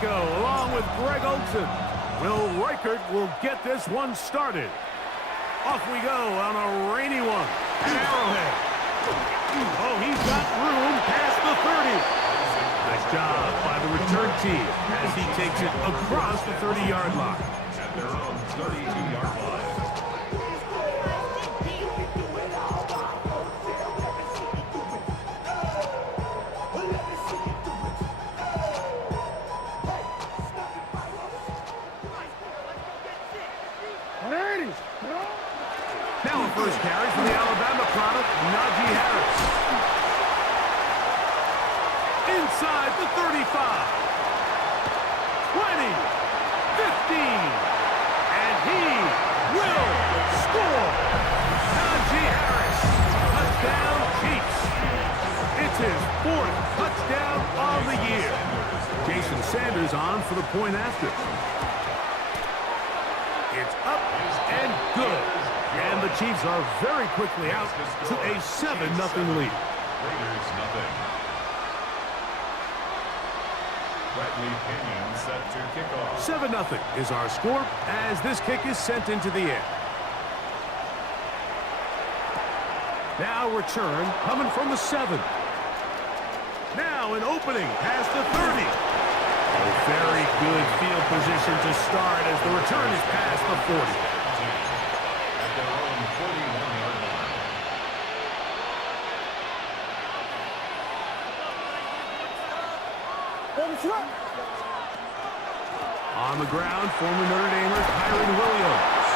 Pacheco along with Greg Olson. Will Reichert will get this one started. Off we go on a rainy one at Arrowhead. Oh, he's got room past the 30. Nice job by the return team as he takes it across the 30-yard line. At their own 32-yard line. Now a first carry from the Alabama product, Najee Harris. Inside the 35. 20. 15. And he will score. Najee Harris. Touchdown Chiefs. It's his 4th touchdown of the year. Jason Sanders on for the point after. It's up and good. And the Chiefs are very quickly out to a 7-0 lead. Raiders nothing. Bradley Pinion set to kick off. 7-0 is our score as this kick is sent into the air. Now return coming from the 7. Now an opening past the 30. A very good field position to start as the return is past the 40. At their own 41-yard line. On the ground, former Notre Damer Kyron Williams.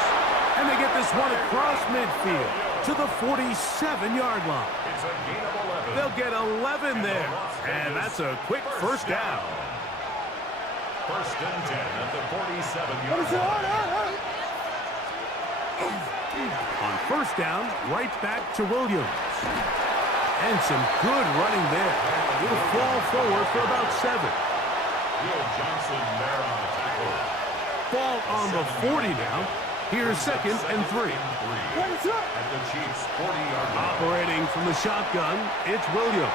And they get this one across midfield to the 47-yard line. It's a gain of 11. They'll get 11 there. And that's a quick first down. First and 10 at the 47-yard line. On first down, right back to Williams. And some good running there. He'll fall forward for about 7. Will Johnson there on the tackle. Ball on the 40 now. Here's 2nd and 3. At the Chiefs' 40-yard line. Operating from the shotgun, it's Williams.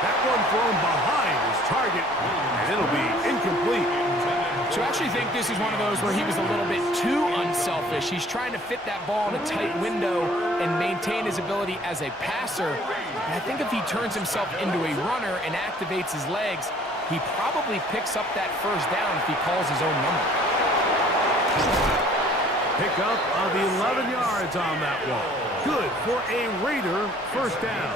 That one thrown behind his target, and it'll be incomplete. So I actually think this is one of those where he was a little bit too unselfish. He's trying to fit that ball in a tight window and maintain his ability as a passer. And I think if he turns himself into a runner and activates his legs, he probably picks up that first down if he calls his own number. Pickup of 11 yards on that one. Good for a Raider first down.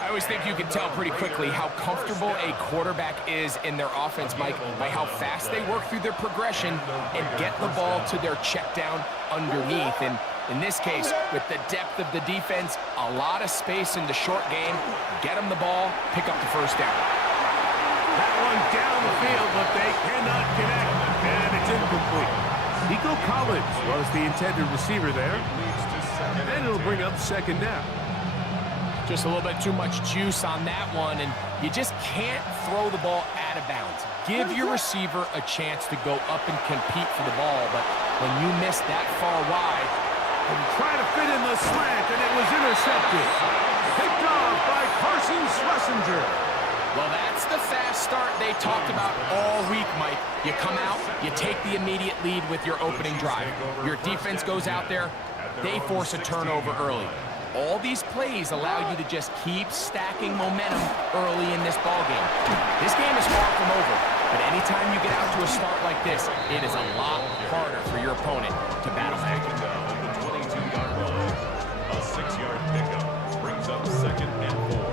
I always think you can tell pretty quickly how comfortable a quarterback is in their offense, Mike, by how fast they work through their progression and get the ball to their check down underneath. And in this case, with the depth of the defense, a lot of space in the short game, get them the ball, pick up the first down. That one down the field, but they cannot connect, and it's incomplete. Nico Collins was the intended receiver there, and it'll bring up 2nd down. Just a little bit too much juice on that one, and you just can't throw the ball out of bounds. Give your receiver a chance to go up and compete for the ball, but when you miss that far wide... And try to fit in the slant, and it was intercepted. Picked off by Carson Schlesinger. Well, that's the fast start they talked about all week, Mike. You come out, you take the immediate lead with your opening drive. Your defense goes out there, they force a turnover early. All these plays allow you to just keep stacking momentum early in this ballgame. This game is far from over, but anytime you get out to a start like this, it is a lot harder for your opponent to battle back. At the 22-yard line, a 6-yard pickup brings up 2nd and 4.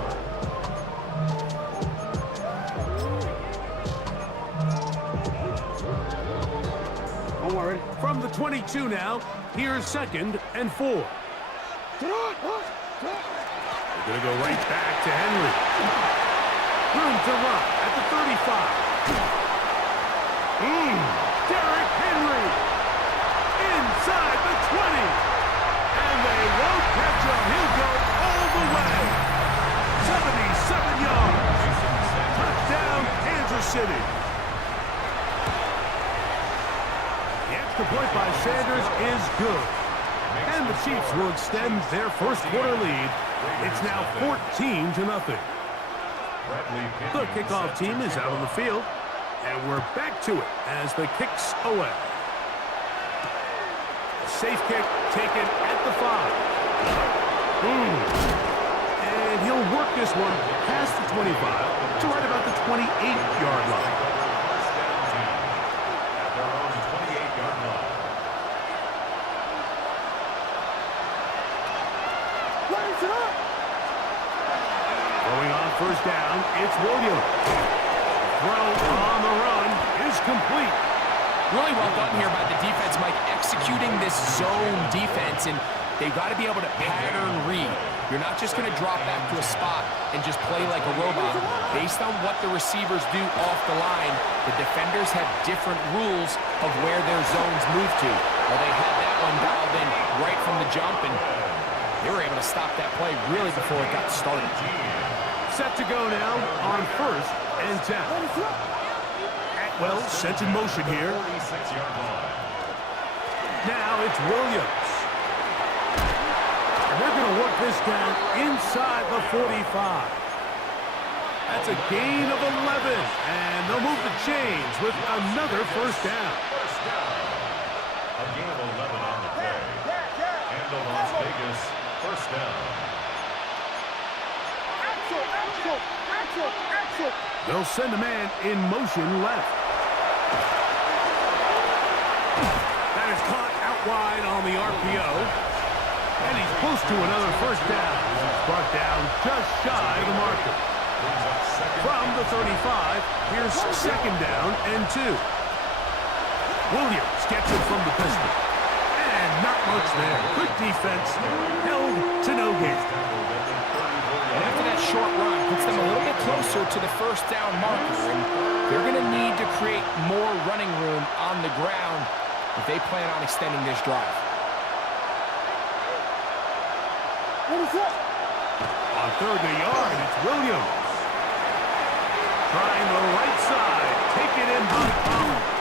Don't worry. From the 22 now, here's 2nd and 4. They're going to go right back to Henry. Room to run at the 35. Derrick Henry. Inside the 20. And they won't catch him. He'll go all the way. 77 yards. Touchdown, Kansas City. The extra point by Sanders is good. And the Chiefs will extend their first quarter lead. It's now 14-0. The kickoff team is out on the field, and we're back to it as the kick's away. Safe kick taken at the 5. And he'll work this one past the 25 to right about the 28-yard line. At their own 28-yard line. Going on first down, it's Williams. Throw on the run is complete. Really well done here by the defense, Mike, executing this zone defense, and they've got to be able to pattern read. You're not just going to drop back to a spot and just play like a robot. Based on what the receivers do off the line, the defenders have different rules of where their zones move to. Well, they had that one dialed in right from the jump, and they were able to stop that play really before it got started. Set to go now on first and 10. Atwell sent in motion here. 46-yard line. Now it's Williams. And they're going to work this down inside the 45. That's a gain of 11. And they'll move the chains with another first down. First down. A gain of 11 on the play. And the Las Vegas first down. They'll send a man in motion left. That is caught out wide on the RPO. And he's close to another first down. He's brought down just shy of the marker. From the 35, here's second down and 2. Williams gets it from the pistol. And not much there. Good defense. Held to no gain. And after that short run, puts them a little bit closer to the first down marker. And they're going to need to create more running room on the ground if they plan on extending this drive. On third and a yard, it's Williams. Trying the right side. Take it in by Collins.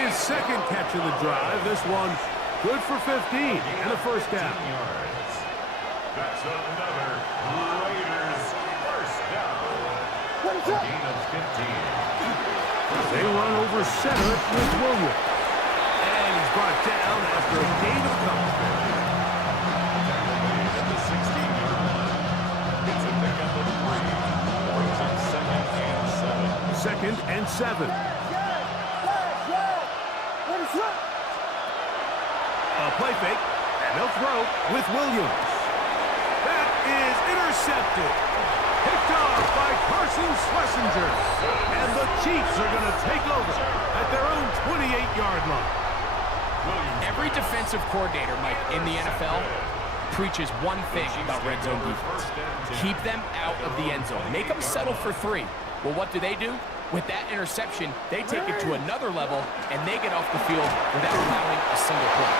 His second catch of the drive. This one good for 15 and a first down. That's another Raiders first down. A gain of 15. They run over center with Williams. And he's brought down after a gain of couple. At the 16-yard line. It's a pickup of 3. Brings up second and 7. Second and 7. A play fake, and they'll throw with Williams. That is intercepted. Picked off by Carson Schlesinger. And the Chiefs are going to take over at their own 28-yard line. Every defensive coordinator, Mike, in the NFL preaches one thing about red zone defense. Keep them out of the end zone. Make them settle for 3. Well, what do? With that interception, they take it to another level, and they get off the field without allowing a single play.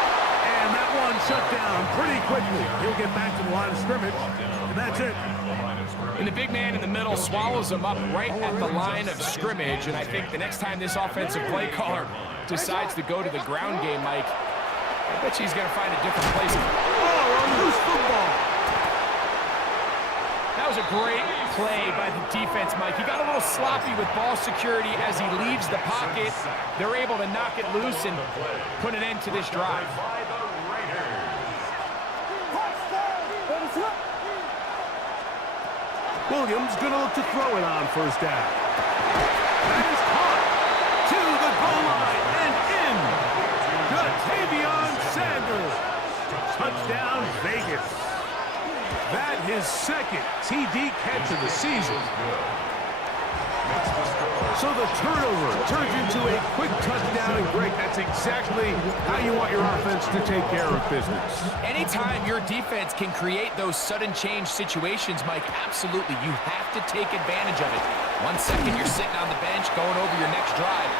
And that one shut down pretty quickly. He'll get back to the line of scrimmage, and that's it. And the big man in the middle swallows him up right at the line of scrimmage, and I think the next time this offensive play caller decides to go to the ground game, Mike, I bet you he's going to find a different place. Oh, a loose football. That was a great play by the defense, Mike. He got a little sloppy with ball security as he leaves the pocket. They're able to knock it loose and put an end to this drive. Williams going to look to throw it on first down. That is caught to the goal line and in. Ja'Tavion Sanders. Touchdown, Vegas. That his second TD catch of the season. So the turnover turns into a quick touchdown, and Greg, that's exactly how you want your offense to take care of business. Anytime your defense can create those sudden change situations, Mike, absolutely, you have to take advantage of it. 1 second you're sitting on the bench going over your next drive.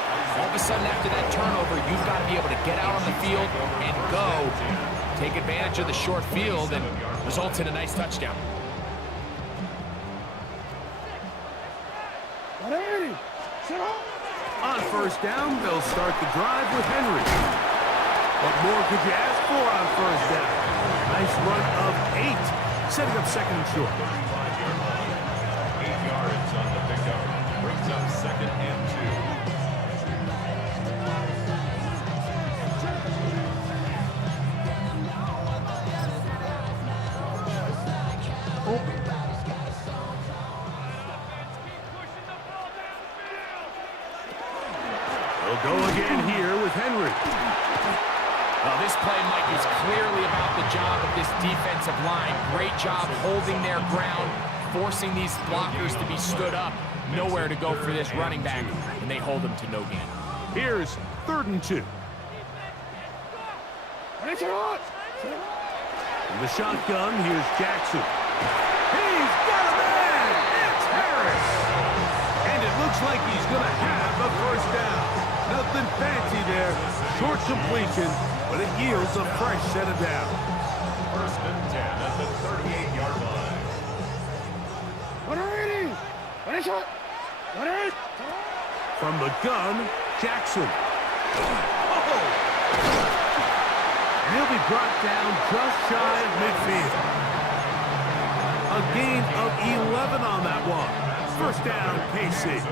All of a sudden after that turnover, you've got to be able to get out on the field and go. Take advantage of the short field and results in a nice touchdown. On first down, they'll start the drive with Henry. What more could you ask for on first down? Nice run of 8, setting up second and short. yards on the pickup. Brings up 2nd and 2. They'll go again here with Henry. Well, this play, Mike, is clearly about the job of this defensive line. Great job holding their ground, forcing these blockers to be stood up. Nowhere to go for this running back, and they hold him to no gain. Here's 3rd and 2. In the shotgun, here's Jackson. He's got a man! It's Harris! And it looks like he's going to have a 1st down. Nothing fancy there. Short completion, but it yields a fresh set of downs. 1st and 10 at the 38-yard line. From the gun, Jackson. Oh! And he'll be brought down just shy of midfield. A gain of 11 on that one. 1st down, KC.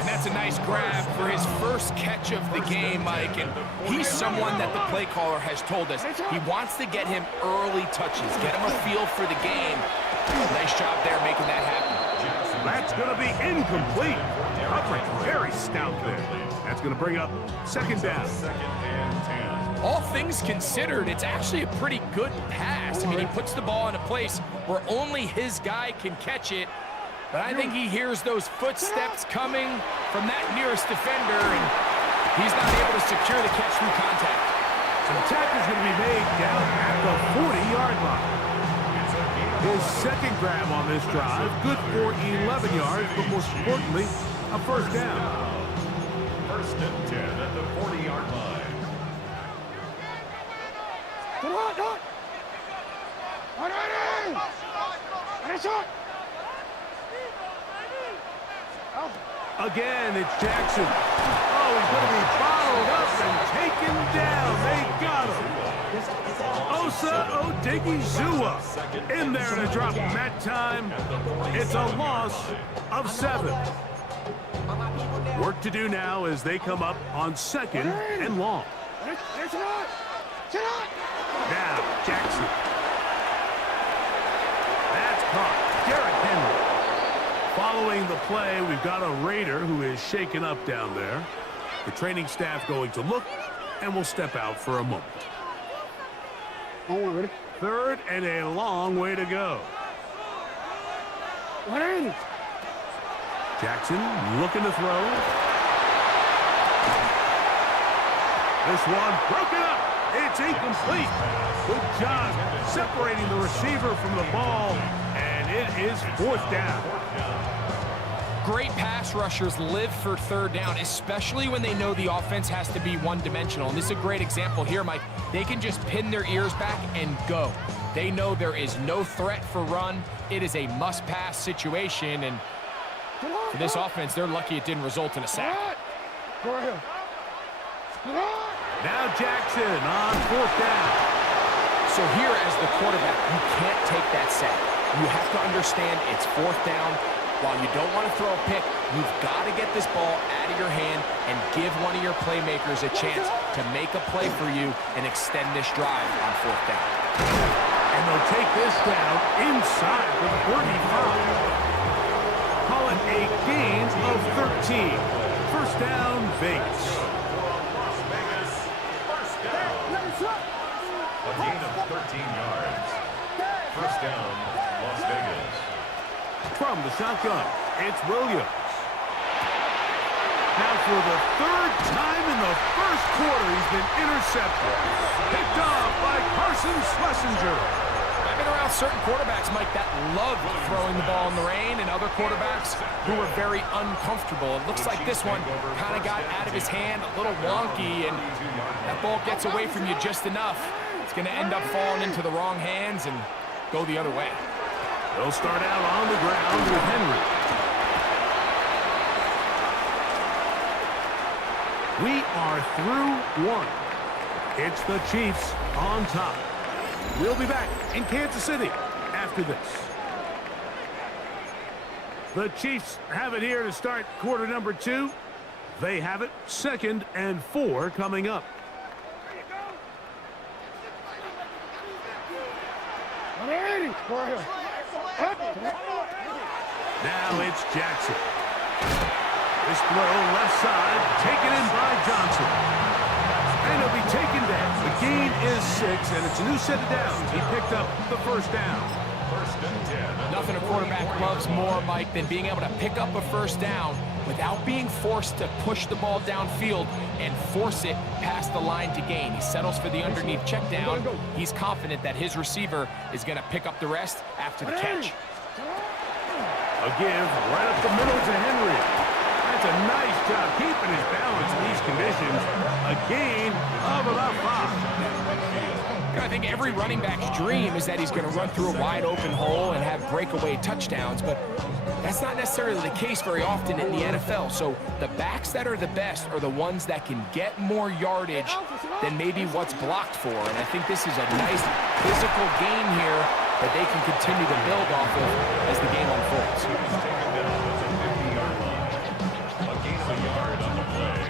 And that's a nice grab for his first catch of the game, Mike. And he's someone that the play caller has told us he wants to get him early touches, get him a feel for the game. Nice job there making that happen. That's going to be incomplete. Coverage very stout there. That's going to bring up 2nd down. 2nd and 10. All things considered, it's actually a pretty good pass. I mean, he puts the ball in a place where only his guy can catch it. But I think he hears those footsteps coming from that nearest defender, and he's not able to secure the catch through contact. So the tackle is going to be made down at the 40-yard line. His 2nd grab on this drive, good for 11 yards, but most importantly, a 1st down. 1st and 10 at the 40-yard line. Again, it's Jackson. Oh, he's going to be bottled up and taken down. They got him. Osa Odigizua in there to drop him. That time, it's a loss of 7. Work to do now as they come up on 2nd and long. Now, Jackson. That's caught. Derrick Henry. Following the play, we've got a Raider who is shaken up down there. The training staff going to look, and will step out for a moment. 3rd and a long way to go. Jackson looking to throw. This one broken up. It's incomplete. Good job separating the receiver from the ball, and it is 4th down. Great pass rushers live for 3rd down, especially when they know the offense has to be one-dimensional. And this is a great example here, Mike. They can just pin their ears back and go. They know there is no threat for run. It is a must-pass situation, and for this offense, they're lucky it didn't result in a sack. Now Jackson on 4th down. So here as the quarterback, you can't take that sack. You have to understand it's 4th down. While you don't want to throw a pick, you've got to get this ball out of your hand and give one of your playmakers a chance to make a play for you and extend this drive on 4th down. And they'll take this down inside the 35. Call it a gain of 13. 1st down, Vegas. Las Vegas, 1st down. A gain of 13 yards. 1st down, Las Vegas. From the shotgun, it's Williams. Now for the 3rd time in the 1st quarter, he's been intercepted. Picked off by Carson Schlesinger. I've been around certain quarterbacks, Mike, that love throwing the ball in the rain, and other quarterbacks who are very uncomfortable. It looks like this one kind of got out of his hand, a little wonky, and that ball gets away from you just enough. It's going to end up falling into the wrong hands and go the other way. They'll start out on the ground with Henry. We are through 1. It's the Chiefs on top. We'll be back in Kansas City after this. The Chiefs have it here to start quarter number 2. They have it 2nd and 4 coming up. Now it's Jackson. This throw left side, taken in by Johnson. And he'll be taken down. The gain is 6, and it's a new set of downs. He picked up the first down. First and 10. Nothing a quarterback loves more, Mike, than being able to pick up a first down without being forced to push the ball downfield and force it past the line to gain. He settles for the underneath check down. He's confident that his receiver is going to pick up the rest after the catch. A give right up the middle to Henry. That's a nice job keeping his balance in these conditions. A gain of about 5. I think every running back's dream is that he's going to run through a wide open hole and have breakaway touchdowns, but that's not necessarily the case very often in the NFL. So the backs that are the best are the ones that can get more yardage than maybe what's blocked for. And I think this is a nice physical gain here that they can continue to build off of as the game unfolds. Taken down at the 50-yard line. A gain of a yard on the play.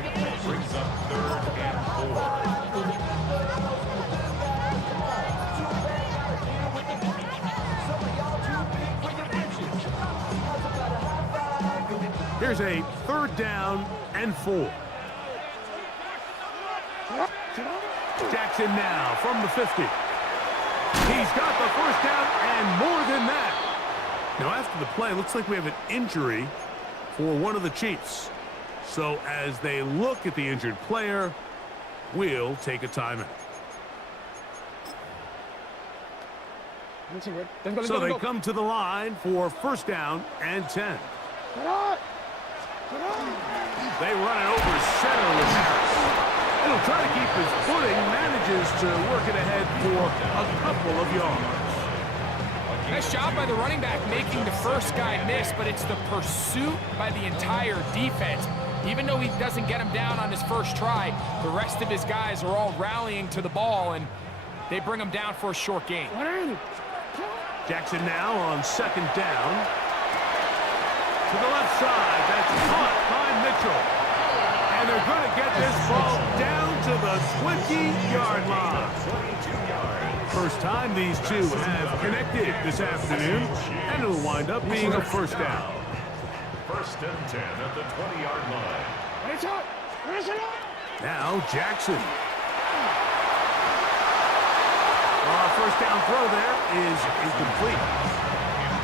Brings up 3rd and 4. Here's a 3rd down and 4. Jackson now from the 50. He's got the first down and more than that. Now after the play, looks like we have an injury for one of the Chiefs. So as they look at the injured player, we'll take a timeout. So they come to the line for first down and 10. They run it over center with Harris. He'll try to keep his footing, manages to work it ahead for a couple of yards. Nice job by the running back making the first guy miss, but it's the pursuit by the entire defense. Even though he doesn't get him down on his first try, the rest of his guys are all rallying to the ball, and they bring him down for a short gain. Jackson now on 2nd down. To the left side, that's caught by Mitchell. And they're going to get this ball down to the 20-yard line. First time these two have connected this afternoon, and it'll wind up being a first down. First and 10 at the 20-yard line. Now Jackson. First down throw there is incomplete.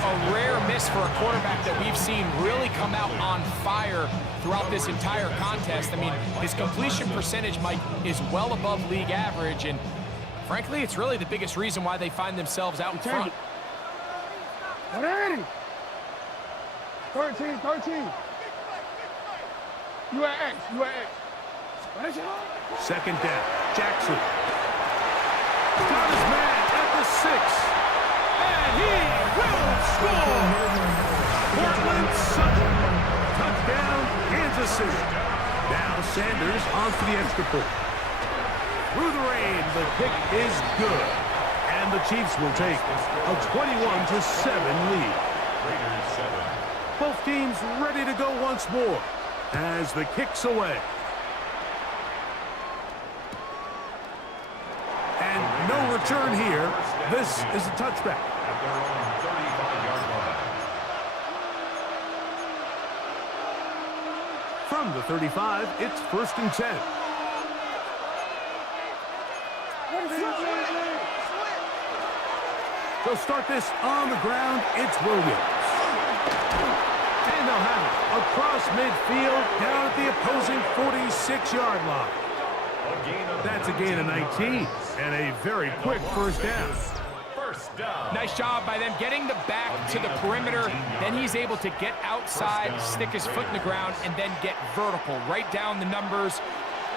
A rare miss for a quarterback that we've seen really come out on fire throughout this entire contest. I mean, his completion percentage, Mike, is well above league average, and frankly, it's really the biggest reason why they find themselves out in front. 13. You at X. Second down. Jackson. Got his man at the 6. And he will score! Portland Sutton. Touchdown, Kansas City. Now Sanders on for the extra point. Through the rain, the kick is good. And the Chiefs will take a 21-7 lead. Raiders 7. Both teams ready to go once more as the kick's away. And no return here. This is a touchback. At their own 35-yard line. From the 35, it's 1st and 10. They'll start this on the ground. It's Williams. And they'll have it across midfield down at the opposing 46-yard line. That's a gain of 19 and a very quick first down. First down. Nice job by them getting the back to the perimeter. Then he's able to get outside, stick his foot in the ground, and then get vertical. Right down the numbers.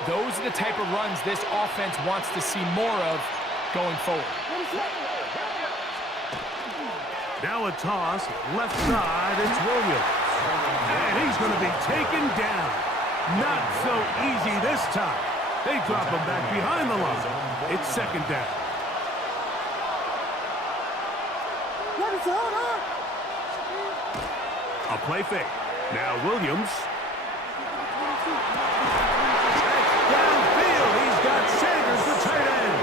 Those are the type of runs this offense wants to see more of going forward. Now a toss, left side, it's Williams. And he's going to be taken down. Not so easy this time. They drop him back behind the line. It's second down. A A play fake. Now Williams. Downfield. He's got Sanders, the tight end.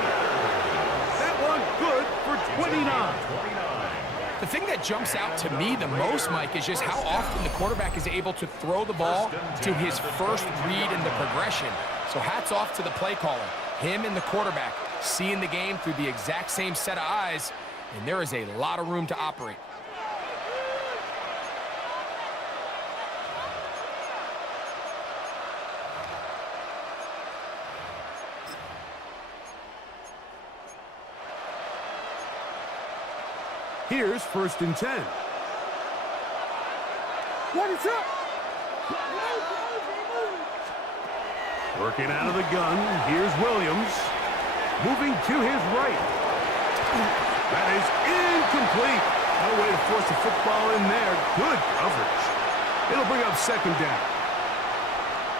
That one good for 29. The thing that jumps out to me the most, Mike, is just how often the quarterback is able to throw the ball to his first read in the progression. So hats off to the play caller. Him and the quarterback seeing the game through the exact same set of eyes, and there is a lot of room to operate. Here's 1st and 10. What is up? Working out of the gun. Here's Williams. Moving to his right. That is incomplete. No way to force a football in there. Good coverage. It'll bring up 2nd down.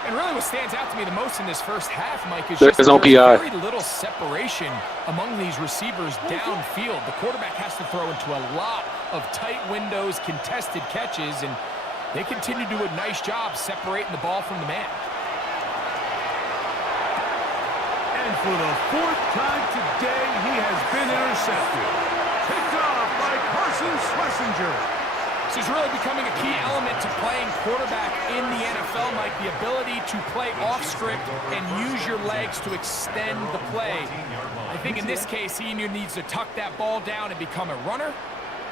And really what stands out to me the most in this first half, Mike, is There's just no PI. very little separation among these receivers downfield. The quarterback has to throw into a lot of tight windows, contested catches, and they continue to do a nice job separating the ball from the man. And for the 4th time today, he has been intercepted. Picked off by Carson Schlesinger. This is really becoming a key element to playing quarterback in the NFL, Mike, the ability to play off script and use your legs to extend the play. I think in this case, he either needs to tuck that ball down and become a runner,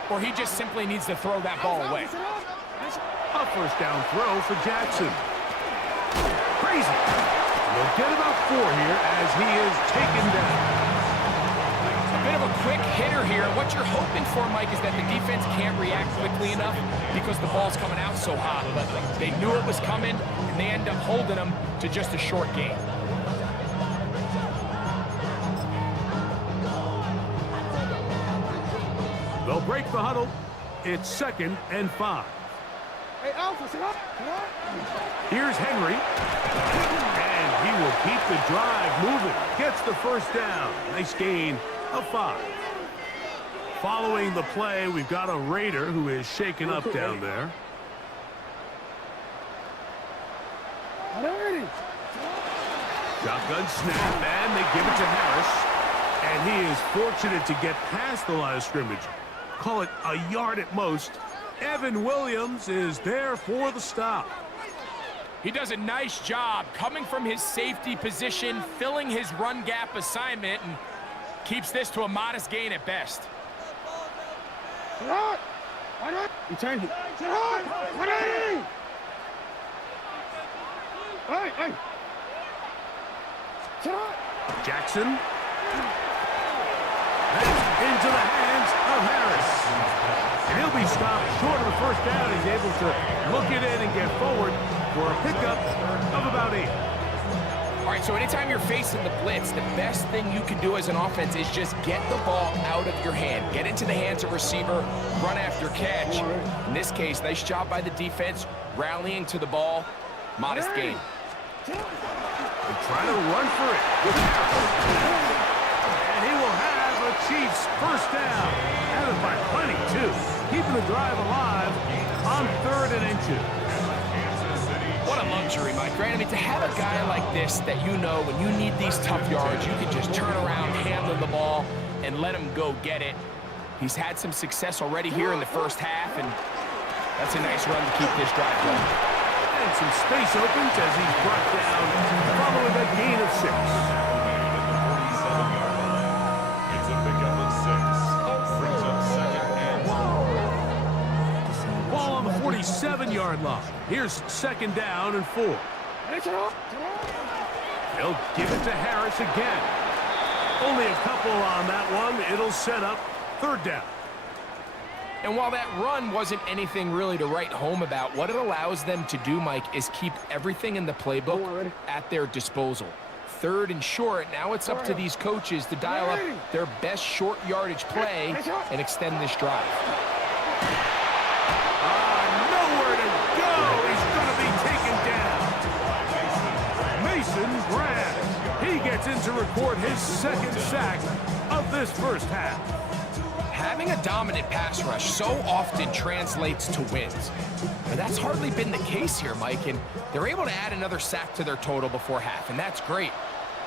or he just simply needs to throw that ball away. A 1st down throw for Jackson. Crazy. He'll get about 4 here as he is taken down. A bit of a quick hitter here. What you're hoping for, Mike, is that the defense can't react quickly enough because the ball's coming out so hot. But they knew it was coming, and they end up holding them to just a short gain. They'll break the huddle. It's 2nd and 5. Hey, Alpha, sit up. Here's Henry. And he will keep the drive moving. Gets the 1st down. Nice gain of 5. Following the play, we've got a Raider who is shaken up down there. Shotgun snap, and they give it to Harris. And he is fortunate to get past the line of scrimmage. Call it a yard at most. Evan Williams is there for the stop. He does a nice job coming from his safety position, filling his run gap assignment, and keeps this to a modest gain at best. You change it. Hey. Jackson. That's into the hands of Harris. And he'll be stopped short of the 1st down. He's able to look it in and get forward for a pickup of about 8. All right, so anytime you're facing the blitz, the best thing you can do as an offense is just get the ball out of your hand. Get into the hands of receiver, run after catch. In this case, nice job by the defense, rallying to the ball. Modest gain. And trying to run for it. And he will have a Chiefs 1st down. That is by plenty, too. Keeping the drive alive on 3rd and inches. What a luxury, Mike, right? I mean, to have a guy like this that you know when you need these tough yards, you can just turn around, handle the ball, and let him go get it. He's had some success already here in the 1st half, and that's a nice run to keep this drive going. And some space opens as he's brought down following a gain of 6. It's a pickup of 6. Brings up 2nd and 4. Ball on the 47-yard line. Here's 2nd down and 4. They'll give it to Harris again. Only a couple on that one. It'll set up 3rd down. And while that run wasn't anything really to write home about, what it allows them to do, Mike, is keep everything in the playbook at their disposal. 3rd and short, now it's up to these coaches to dial up their best short yardage play and extend this drive. Nowhere to go. He's going to be taken down. Mason Graham. He gets in to record his 2nd sack of this 1st half. Having a dominant pass rush so often translates to wins. But that's hardly been the case here, Mike, and they're able to add another sack to their total before half, and that's great.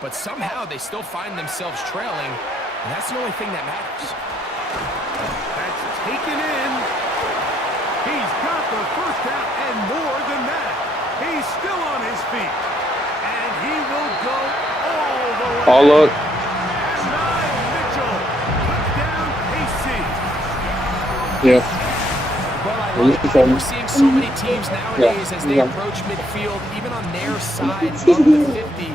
But somehow they still find themselves trailing, and that's the only thing that matters. That's taken in. He's got the first down and more than that. He's still on his feet. And he will go all the way. All up. Mitchell. Touchdown, KC. Yeah. Well, I like that we're seeing so many teams nowadays as they approach midfield, even on their side of the 50,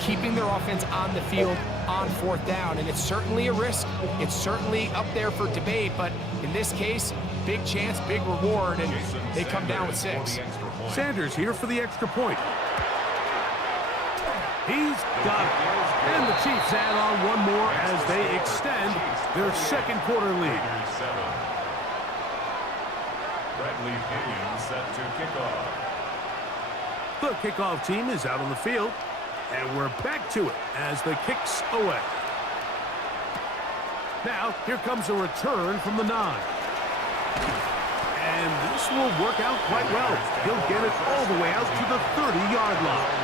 keeping their offense on the field on fourth down. And it's certainly a risk. It's certainly up there for debate. But in this case, big chance, big reward, and they come down with 6. Sanders here for the extra point. He's got it. And the Chiefs add on one more as they extend their second quarter lead. Bradley Pinion set to kick off. The kickoff team is out on the field, and we're back to it as the kick's away. Now, here comes a return from the 9. And this will work out quite well. He'll get it all the way out to the 30-yard line.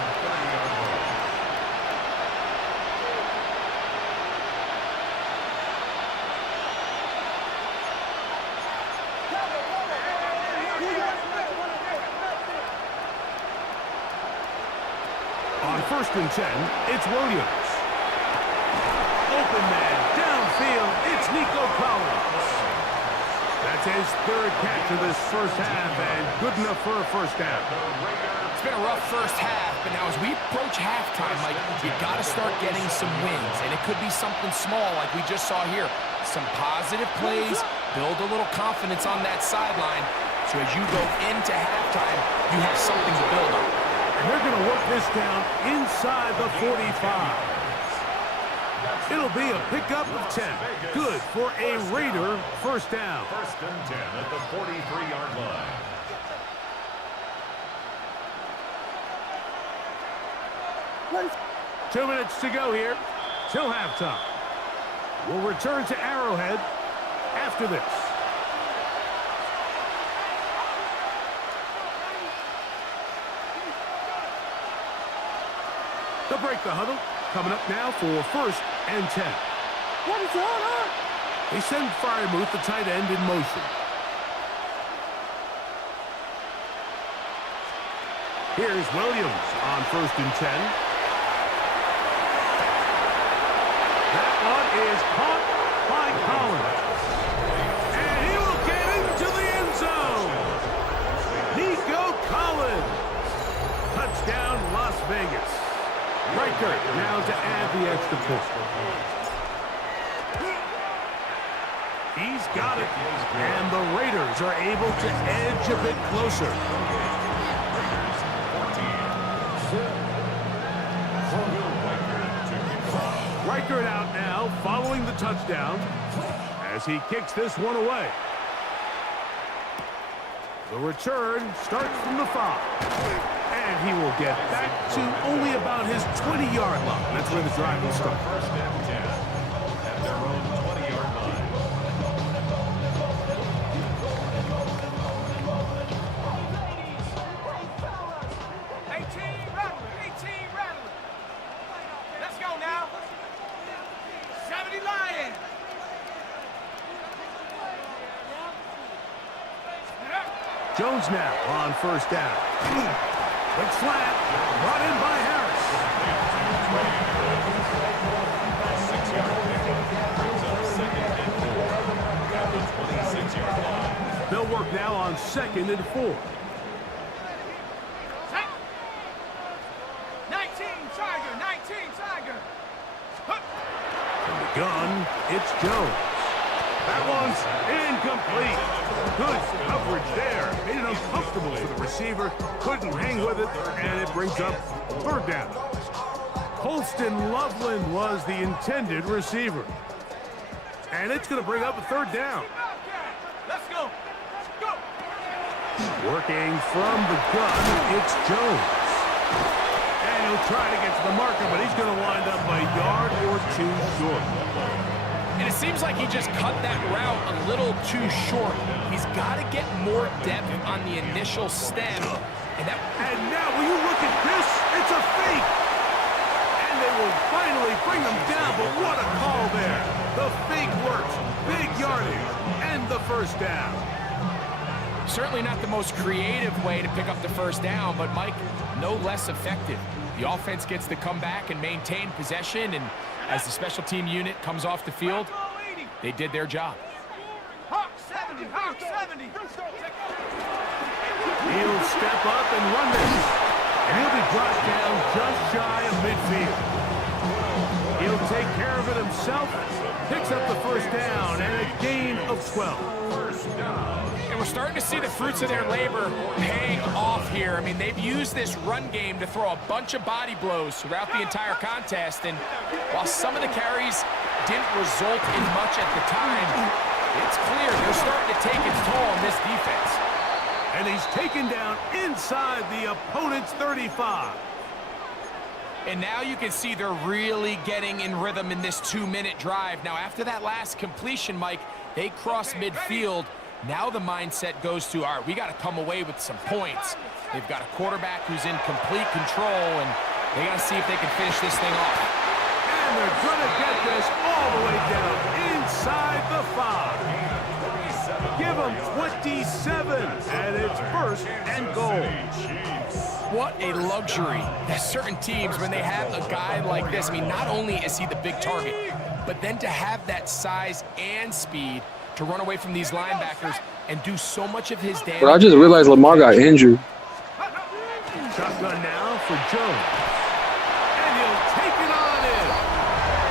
On 1st and 10, it's Williams. Open man, downfield, it's Nico Collins. That's his 3rd catch of this first half, and good enough for a first down. It's been a rough first half, but now as we approach halftime, Mike, you got to start getting some wins, and it could be something small like we just saw here. Some positive plays, build a little confidence on that sideline, so as you go into halftime, you have something to build on. And they're going to work this down inside the 45. It'll be a pickup of 10. Good for a Raider first down. 1st and 10 at the 43-yard line. 2 minutes to go here till halftime. We'll return to Arrowhead after this. They'll break the huddle. Coming up now for 1st and 10. What is going on? They send Freiermuth, the tight end, in motion. Here's Williams on 1st and 10. That one is caught by Collins. And he will get into the end zone. Nico Collins. Touchdown, Las Vegas. Riker now to add the extra point. He's got it. And the Raiders are able to edge a bit closer. Riker out now following the touchdown as he kicks this one away. The return starts from the 5. And he will get back to only about his 20-yard line. That's where the drive will start. 1st and 10 at their own 20-yard line. Let's go now. 70 Lions. Jones now on 1st down. Looks flat, brought in by Harris. 6-yard pickup brings up 2nd and 4 at the 26-yard line. They'll work now on 2nd and 4. 19 Tiger. From the gun, it's Jones. That one's incomplete. Good coverage there. Made it uncomfortable for the receiver. Couldn't hang with it, and it brings up 3rd down. Holston Loveland was the intended receiver. And it's going to bring up a 3rd down. Let's go. Go. Working from the gun, it's Jones. And he'll try to get to the marker, but he's going to wind up a yard or 2 short. And it seems like he just cut that route a little too short. He's got to get more depth on the initial stem. And now, will you look at this? It's a fake. And they will finally bring him down, but what a call there. The fake works. Big yardage. And the first down. Certainly not the most creative way to pick up the first down, but Mike, no less effective. The offense gets to come back and maintain possession, and as the special team unit comes off the field, they did their job. Hawk 70, Hawk 70. He'll step up and run this. And he'll be brought down just shy of midfield. He'll take care of it himself. Picks up the first down and a gain of 12. First down. And we're starting to see the fruits of their labor paying off here. I mean, they've used this run game to throw a bunch of body blows throughout the entire contest. And while some of the carries didn't result in much at the time, it's clear they're starting to take its toll on this defense. And he's taken down inside the opponent's 35. And now you can see they're really getting in rhythm in this 2-minute drive. Now, after that last completion, Mike, they cross midfield. Now the mindset goes to, all right, we got to come away with some points. They've got a quarterback who's in complete control, and they got to see if they can finish this thing off. And they're going to get this all the way down inside the 5. Give them 27, and it's first and goal. What a luxury that certain teams, when they have a guy like this, I mean, not only is he the big target, but then to have that size and speed to run away from these linebackers and do so much of his damage. But I just realized Lamar got injured. Shotgun now for Jones. And he'll take it on in.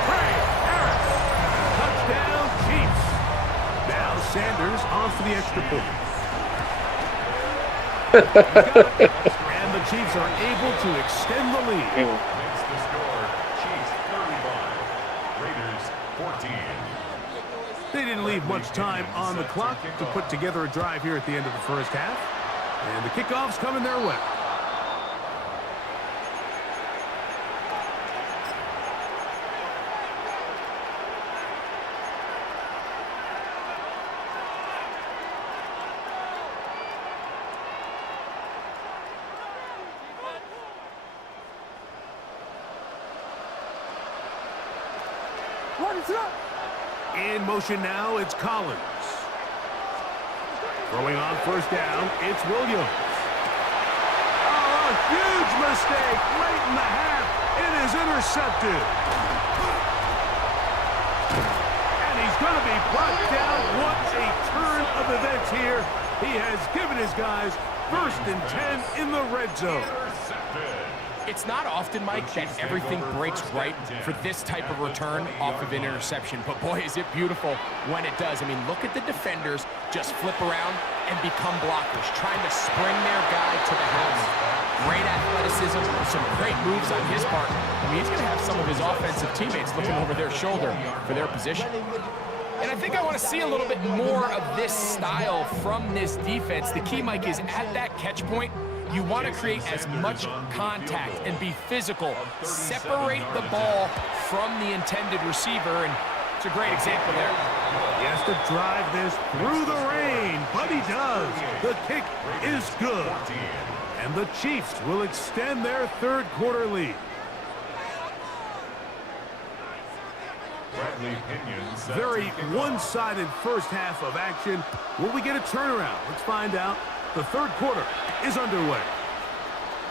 Trey Harris. Touchdown, Chiefs. Now Sanders on for the extra point. And the Chiefs are able to extend the lead. Makes the score. Chiefs 35, Raiders 14. They didn't leave much time on the clock to put together a drive here at the end of the first half. And the kickoff's coming their way. What is up? In motion now, it's Collins. Throwing on first down, it's Williams. Oh, a huge mistake late in the half. It is intercepted. And he's going to be brought down. What a turn of events here. He has given his guys 1st and 10 in the red zone. It's not often, Mike, that everything breaks right for this type of return off of an interception. But, boy, is it beautiful when it does. I mean, look at the defenders just flip around and become blockers, trying to spring their guy to the house. Great athleticism, some great moves on his part. I mean, he's going to have some of his offensive teammates looking over their shoulder for their position. And I think I want to see a little bit more of this style from this defense. The key, Mike, is at that catch point, you want to create as much contact and be physical. Separate the ball from the intended receiver, and it's a great example there. He has to drive this through the rain, but he does. The kick is good. And the Chiefs will extend their 3rd quarter lead. Very one-sided first half of action. Will we get a turnaround? Let's find out. The 3rd quarter is underway.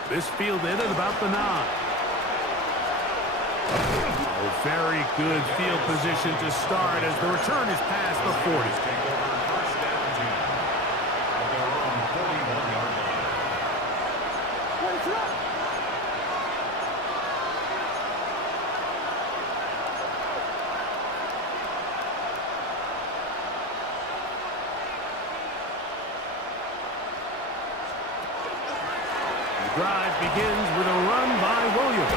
This field in at about the 9. Oh, very good field position to start as the return is past the 40. What is up? Drive begins with a run by Williams.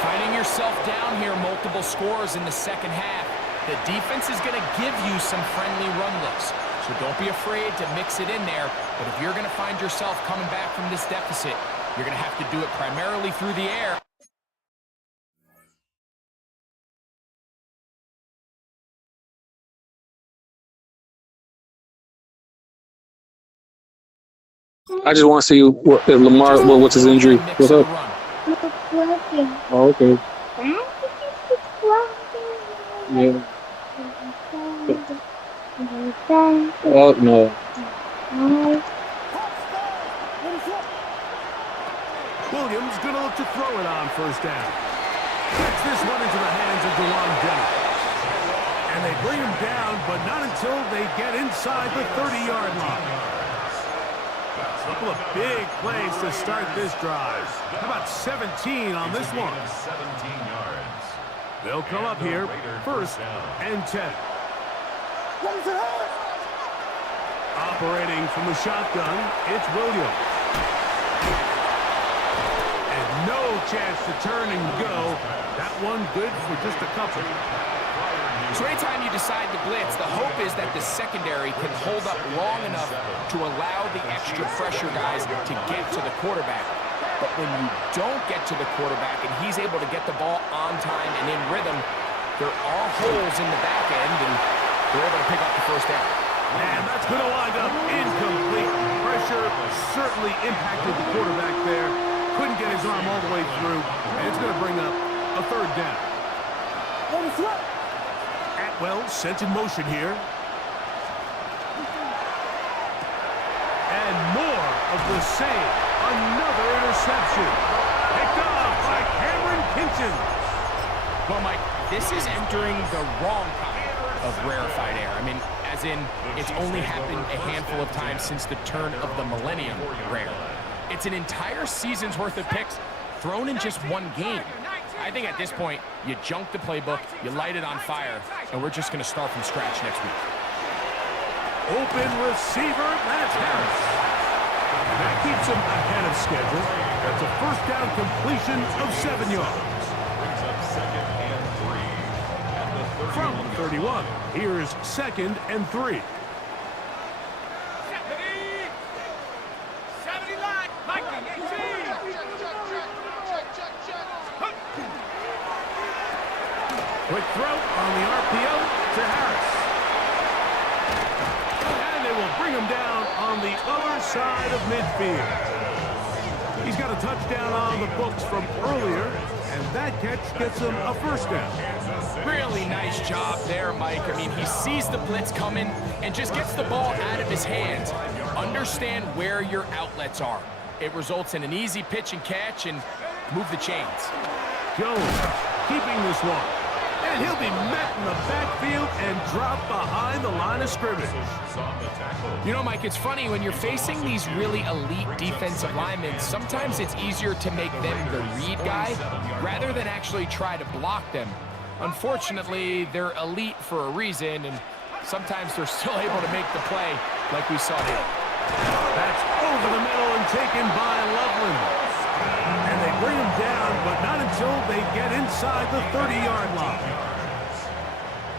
Finding yourself down here, multiple scores in the second half. The defense is going to give you some friendly run looks, so don't be afraid to mix it in there. But if you're going to find yourself coming back from this deficit, you're going to have to do it primarily through the air. I just want to see what if Lamar. What's his injury? What's up? Oh, okay. Yeah. Oh no. Williams going to look to throw it on first down. Gets this one into the hands of DeJuan Jennings. And they bring him down, but not until they get inside the 30-yard line. A couple of big plays to start this drive. How about 17 on this one? 17 yards. They'll come up here, first and 10. Operating from the shotgun, it's Williams. And no chance to turn and go. That one good for just a couple. So anytime you decide to blitz, the hope is that the secondary can hold up long enough to allow the extra pressure guys to get to the quarterback. But when you don't get to the quarterback and he's able to get the ball on time and in rhythm, there are holes in the back end, and they're able to pick up the first down. And that's going to wind up incomplete. Pressure certainly impacted the quarterback there. Couldn't get his arm all the way through, and it's going to bring up a third down. Atwell sent in motion here. And more of the same. Another interception. Picked off by Cameron Kinton. Well, Mike, this is entering the wrong kind of rarefied air. I mean, as in, it's only happened a handful of times since the turn of the millennium rare. It's an entire season's worth of picks thrown in just one game. I think at this point, you junk the playbook, you light it on fire, and we're just going to start from scratch next week. Open receiver, that's Harris. That keeps him ahead of schedule. That's a first down completion of 7 yards. Brings up second and 3. At the 30. From the 31, here's second and 3. 70 line, Mikey, 18. Quick throw on the RPO to Harris. And they will bring him down on the other side of midfield. He's got a touchdown on the books from earlier, and that catch gets him a first down. Really nice job there, Mike. I mean, he sees the blitz coming and just gets the ball out of his hands. Understand where your outlets are. It results in an easy pitch and catch and move the chains. Jones keeping this one. And he'll be met in the backfield and dropped behind the line of scrimmage. You know, Mike, it's funny, when you're facing these really elite defensive linemen, sometimes it's easier to make them the read guy rather than actually try to block them. Unfortunately, they're elite for a reason, and sometimes they're still able to make the play like we saw here. That's over the middle and taken by Loveland. And they bring him down, but not until they get inside the 30-yard line.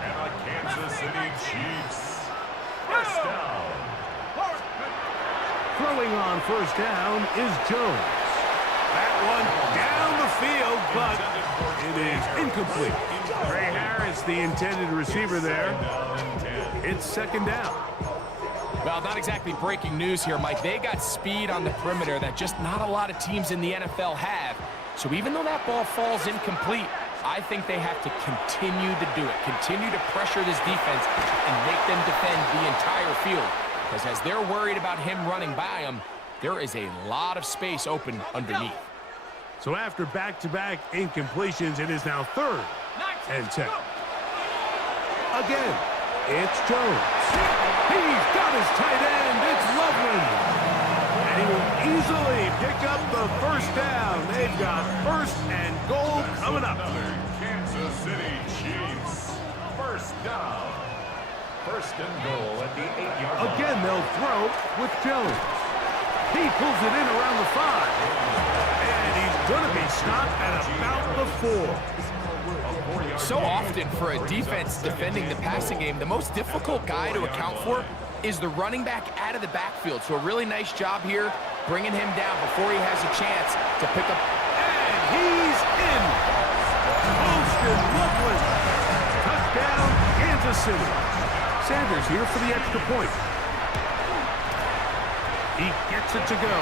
And the Kansas City Chiefs. First down. Throwing on first down is Jones. That one down the field, but it is incomplete. Trey Harris, the intended receiver there. It's second down. Well, not exactly breaking news here, Mike. They got speed on the perimeter that just not a lot of teams in the NFL have. So even though that ball falls incomplete, I think they have to continue to do it. Continue to pressure this defense and make them defend the entire field. Because as they're worried about him running by them, there is a lot of space open underneath. So after back-to-back incompletions, it is now third and 10. Again, it's Jones. He's got his tight end. It's Loveland. And he will easily pick up the first down. They've got first and goal coming up. Another Kansas City Chiefs. First down. First and goal at the 8-yard line. Again, they'll throw with Jones. He pulls it in around the 5. And he's going to be stopped at about the 4. So often for a defense defending the passing game, the most difficult guy to account for is the running back out of the backfield. So a really nice job here, bringing him down before he has a chance to pick up. And he's in. Austin Loveland. Touchdown, Kansas City. Sanders here for the extra point. He gets it to go,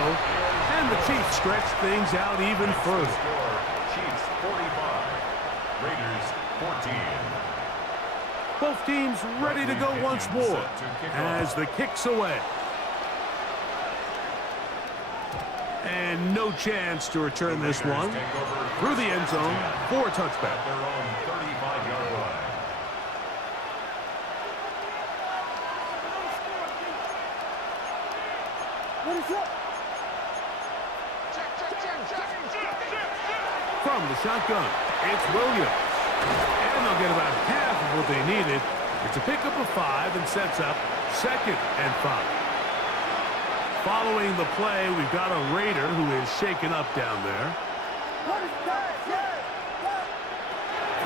and the Chiefs stretch things out even further. Chiefs 45, Raiders 14. Both teams ready to go once more as the kick's away. And no chance to return this one through the end zone for a touchback. At their own 35-yard line. From the shotgun, it's Williams. And they'll get about half of what they needed. It's a pickup of 5 and sets up 2nd and 5. Following the play, we've got a Raider who is shaken up down there.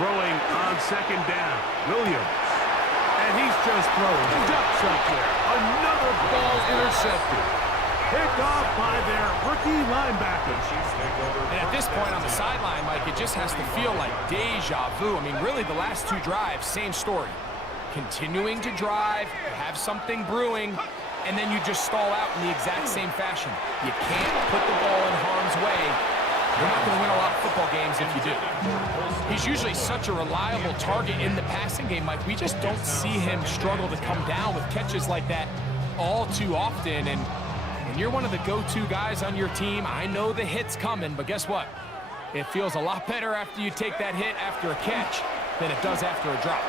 Throwing on 2nd down, Williams. And he's just throwing ducks up there. Another ball intercepted. Picked off by their rookie linebacker. And at this point on the sideline, Mike, it just has to feel like deja vu. I mean, really, the last 2 drives, same story. Continuing to drive, have something brewing, and then you just stall out in the exact same fashion. You can't put the ball in harm's way. You're not going to win a lot of football games if you do. He's usually such a reliable target in the passing game, Mike. We just don't see him struggle to come down with catches like that all too often. And when you're one of the go-to guys on your team, I know the hit's coming, but guess what? It feels a lot better after you take that hit after a catch than it does after a drop.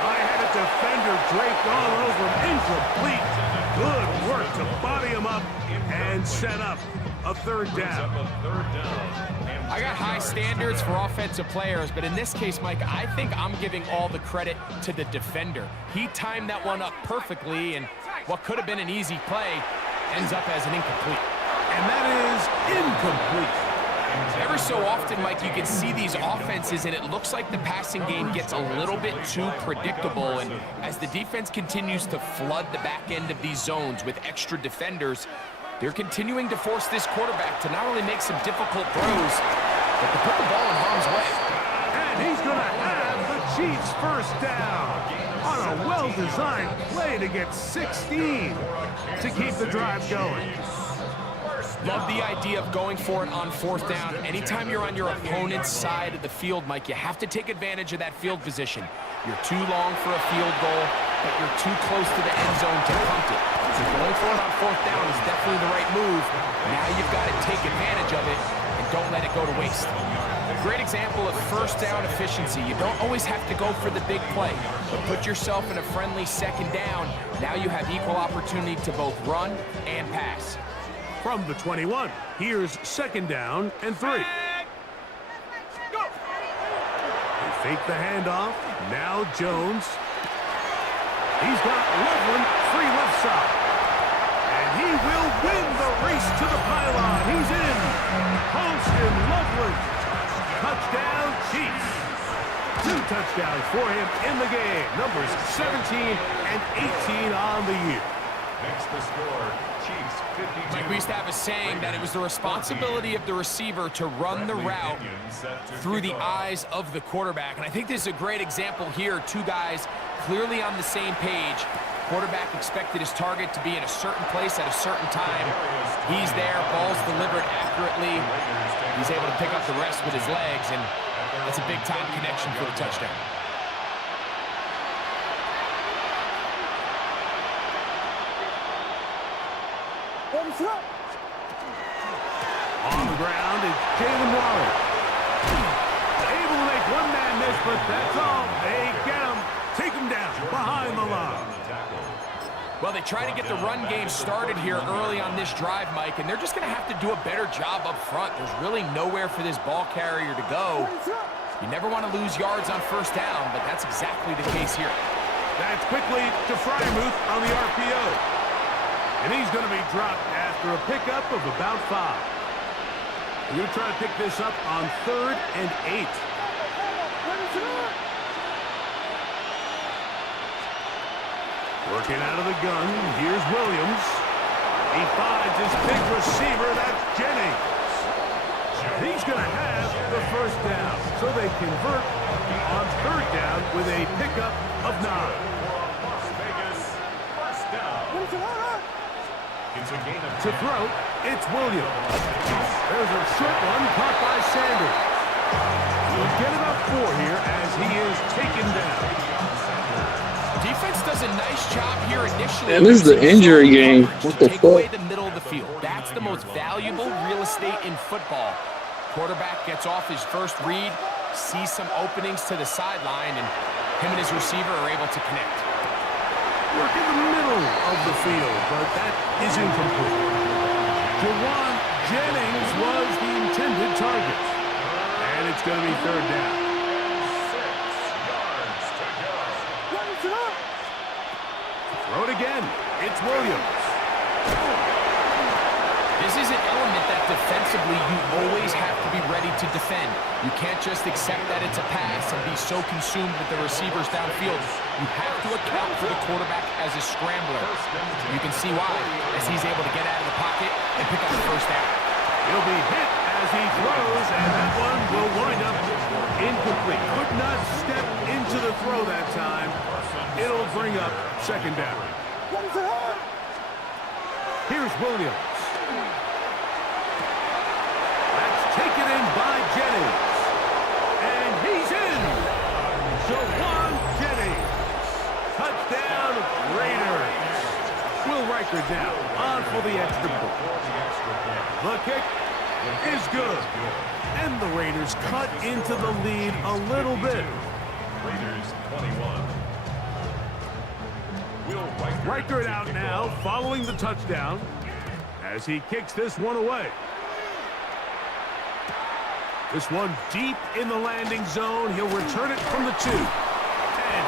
I had a defender draped all over him. Incomplete. Good work to body him up and set up a 3rd down. I got high standards for offensive players, but in this case, Mike, I think I'm giving all the credit to the defender. He timed that one up perfectly, and what could have been an easy play ends up as an incomplete. And that is incomplete. Every so often, Mike, you can see these offenses, and it looks like the passing game gets a little bit too predictable. And as the defense continues to flood the back end of these zones with extra defenders, they're continuing to force this quarterback to not only make some difficult throws, but to put the ball in harm's way. And he's going to have the Chiefs 1st down on a well-designed play to get 16 to keep the drive going. Love the idea of going for it on 4th down. Anytime you're on your opponent's side of the field, Mike, you have to take advantage of that field position. You're too long for a field goal, but you're too close to the end zone to punt it. So going for it on 4th down is definitely the right move. Now you've got to take advantage of it and don't let it go to waste. Great example of 1st down efficiency. You don't always have to go for the big play, but put yourself in a friendly 2nd down. Now you have equal opportunity to both run and pass. From the 21, here's 2nd down and 3. They fake the handoff. Now Jones. He's got Loveland free left side. And he will win the race to the pylon. He's in. Holston Loveland. Touchdown Chiefs. 2 touchdowns for him in the game. Numbers 17 and 18 on the year. Next to score, Chiefs 52. Like we used to have a saying that it was the responsibility of the receiver to run the route through the eyes of the quarterback. And I think this is a great example here. 2 guys clearly on the same page. Quarterback expected his target to be in a certain place at a certain time. He's there, ball's delivered accurately. He's able to pick up the rest with his legs, and that's a big-time connection for the touchdown. On the ground, it's Jalen Waller. Able to make one man miss, but that's all. They get him, take him down behind the line. Well, they try to get the run game started here early on this drive, Mike, and they're just going to have to do a better job up front. There's really nowhere for this ball carrier to go. You never want to lose yards on 1st down, but that's exactly the case here. That's quickly to Frymuth on the RPO. And he's going to be dropped after a pickup of about 5. They're going to try to pick this up on 3rd and 8. Working out of the gun, here's Williams. He finds his big receiver, that's Jennings. He's going to have the 1st down, so they convert on 3rd down with a pickup of 9. Las Vegas, 1st down. It's a gain of To throw, it's Williams. There's a short one caught by Sanders. He'll get about 4 here as he is taken down. Defense does a nice job here initially. Man, this is the injury game. What the Take away fuck? the middle of the field. That's the most valuable real estate in football. Quarterback gets off his first read, sees some openings to the sideline, and him and his receiver are able to connect. Work in the middle of the field, but that is incomplete. Jawan Jennings was the intended target. And it's going to be 3rd down. 6 yards to go. Throw it again. It's Williams. This is an element that defensively you always have to be ready to defend. You can't just accept that it's a pass and be so consumed with the receivers downfield. You have to account for the quarterback as a scrambler. You can see why, as he's able to get out of the pocket and pick up the 1st down. He'll be hit as he throws, and that one will wind up incomplete. Could not step into the throw that time. It'll bring up 2nd down. Here's Williams. That's taken in by Jennings. And he's in. Jawan Jennings. Touchdown, Raiders. Will Riker down on for the extra point. The kick is good. And the Raiders cut into the lead a little bit. Raiders 21. Will Riker out now following the touchdown as he kicks this one away. This one deep in the landing zone. He'll return it from the 2. And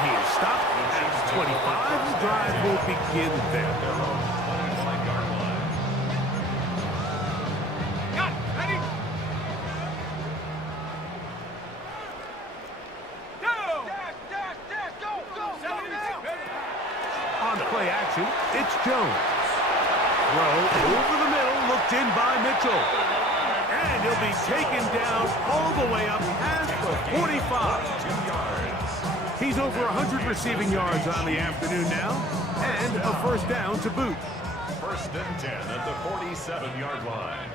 he is stopped at the 25. The drive will begin there. Got it. Ready? Go! Dash, go! Settle down. On play action, it's Jones. Throw over the middle, looked in by Mitchell. And he'll be taken down all the way up past the 45. 2 yards. He's over 100 receiving yards on the afternoon now. And a 1st down to boot. 1st and 10 at the 47-yard line.